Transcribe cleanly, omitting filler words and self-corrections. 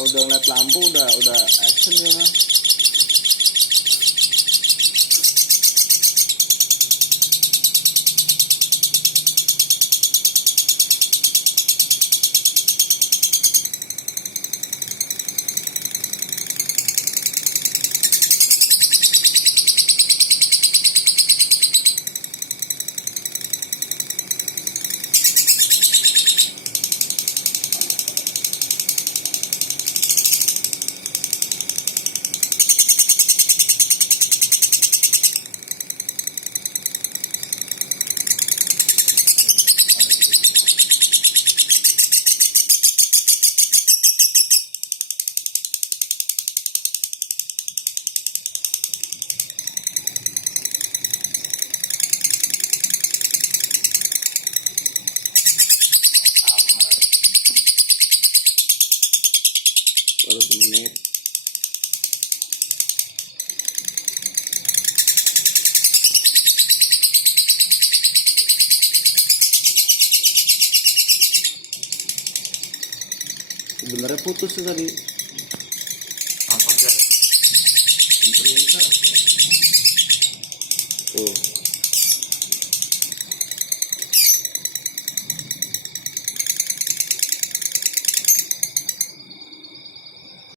Kalau udah ngeliat lampu udah action ya mah. Baru semenit. Sebenarnya putus sih tadi. Apa ya? Tuh.